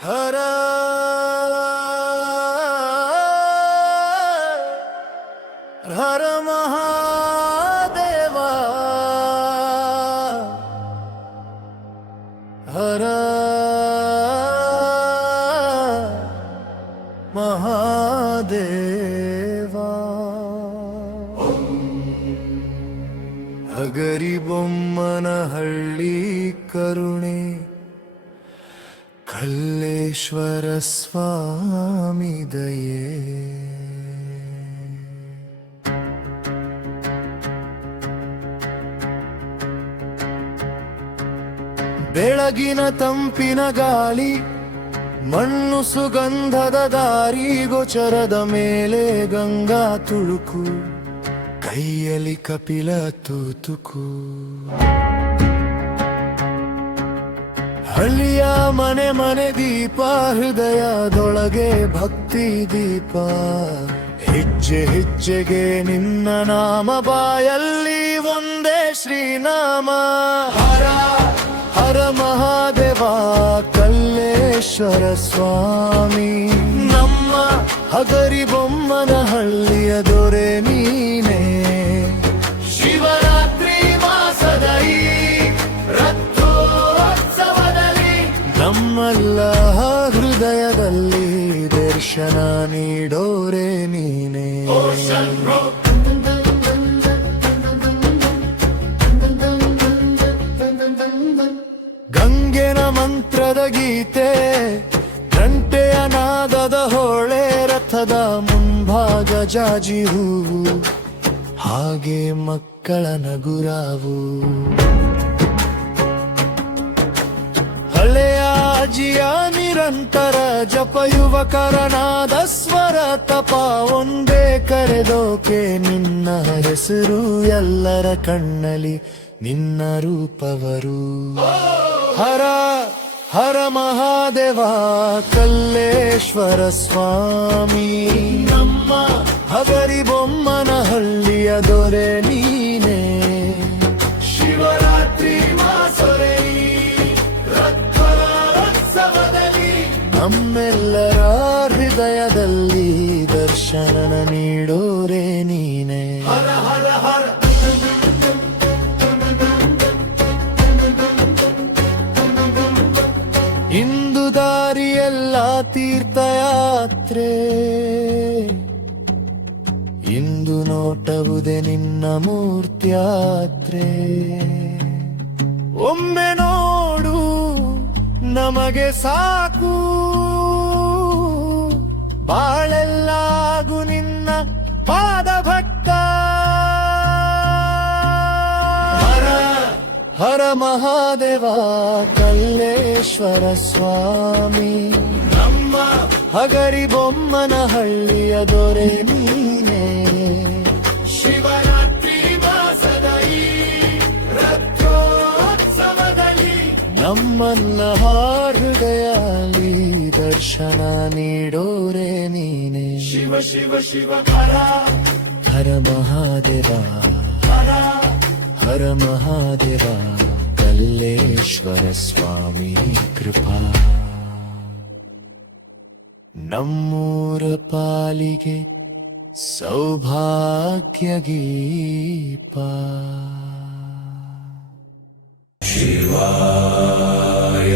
ಹರ ಹರ ಮಹಾದೇವ ಹರ ಮಹಾದೇವ ಹಗರಿಬೊಮ್ಮನಹಳ್ಳಿ ಕರುಣೆ ಕಲ್ಲೇಶ್ವರ ಸ್ವಾಮಿ ದಯೆ ಬೆಳಗಿನ ತಂಪಿನ ಗಾಳಿ ಮಣ್ಣು ಸುಗಂಧದ ದಾರಿ ಗೋಚರದ ಮೇಲೆ ಗಂಗಾ ತುಳುಕು ಕೈಯಲ್ಲಿ ಕಪಿಲ ತೂತುಕು ಹಳ್ಳಿಯ ಮನೆ ಮನೆ ದೀಪ ಹೃದಯದೊಳಗೆ ಭಕ್ತಿ ದೀಪ ಹೆಜ್ಜೆ ಹೆಜ್ಜೆಗೆ ನಿನ್ನ ನಾಮ ಬಾಯಲ್ಲಿ ಒಂದೇ ಶ್ರೀನಾಮ ಹರ ಹರ ಮಹಾದೇವ ಕಲ್ಲೇಶ್ವರ ಸ್ವಾಮಿ ನಮ್ಮ ಹಗರಿಬೊಮ್ಮನಹಳ್ಳಿಯ ದೊರೆ ನೀನೇ ಶಿವರಾತ್ರಿ ಮಾಸದ ಈ ರಥೋತ್ಸವದಲ್ಲಿ ನಮ್ಮೆಲ್ಲ ಹೃದಯದಲ್ಲಿ ದರ್ಶನ ನೀಡೋರೆ ನೀನೇ ಗಂಗೆನ ಮಂತ್ರದ ಗೀತೆ ಗಂಟೆಯ ನಾದದ ಹೊಳೆ ರಥದ ಮುಂಭಾಗ ಜಾಜಿ ಹೂವು ಹಾಗೆ ಮಕ್ಕಳ ನಗುರಾವು ಹಳೆಯ ಅಜ್ಜಿಯ ನಿರಂತರ ಜಪ ಯುವಕರ ನಾದ ಸ್ವರ ತಪ ಒಂದೇ ಕರೆದೋಕೆ ನಿನ್ನ ಹೆಸರು ಎಲ್ಲರ ಕಣ್ಣಲ್ಲಿ ನಿನ್ನ ರೂಪವರು ಹರ ಹರ ಮಹಾದೇವ ಕಲ್ಲೇಶ್ವರ ಸ್ವಾಮಿ ನಮ್ಮ ಹಗರಿಬೊಮ್ಮನಹಳ್ಳಿಯ ದೊರೆ ನೀನೇ ಶಿವರಾತ್ರಿ ಮಾಸೊರೆ ರಥೋತ್ಸವದಲ್ಲಿ ನಮ್ಮೆಲ್ಲರ ಹೃದಯದಲ್ಲಿ ದರ್ಶನ ನೀಡೋರೆ ನೀನೇ ಹರ ಹರ ಹರ ಇಂದು ದಾರಿಯೆಲ್ಲ ತೀರ್ಥಯಾತ್ರೆ ಇಂದು ನೋಟವುದೇ ನಿನ್ನ ಮೂರ್ತ್ಯಾತ್ರೆ ಒಮ್ಮೆ ನೋಡು ನಮಗೆ ಸಾಕು ಬಾಳೆಲ್ಲಾಗು ನಿನ್ನ ಪಾದ ಭಕ್ತ ಹರ ಮಹಾದೇವ ಕಲ್ಲೇಶ್ವರ ಸ್ವಾಮಿ ನಮ್ಮ ಹಗರಿಬೊಮ್ಮನಹಳ್ಳಿಯ ದೊರೆ ನೀನೇ ಶಿವರಾತ್ರಿ ಮಾಸದ ಈ ರಥೋತ್ಸವದಲ್ಲಿ ನಮ್ಮನ್ನ ಹೃದಯದಲ್ಲಿ ದರ್ಶನ ನೀಡೋರೆ ನೀನೇ ಶಿವ ಶಿವ ಶಿವ ಹರ ಹರ ಮಹಾದೇವ ಹರ ಮಹಾದೇವ ಕಲ್ಲೇಶ್ವರ ಸ್ವಾಮಿ ಕೃಪಾ ನಮ್ಮೂರ ಪಾಲಿಗೆ ಸೌಭಾಗ್ಯ ಗೀಪ ಶಿವಾಯ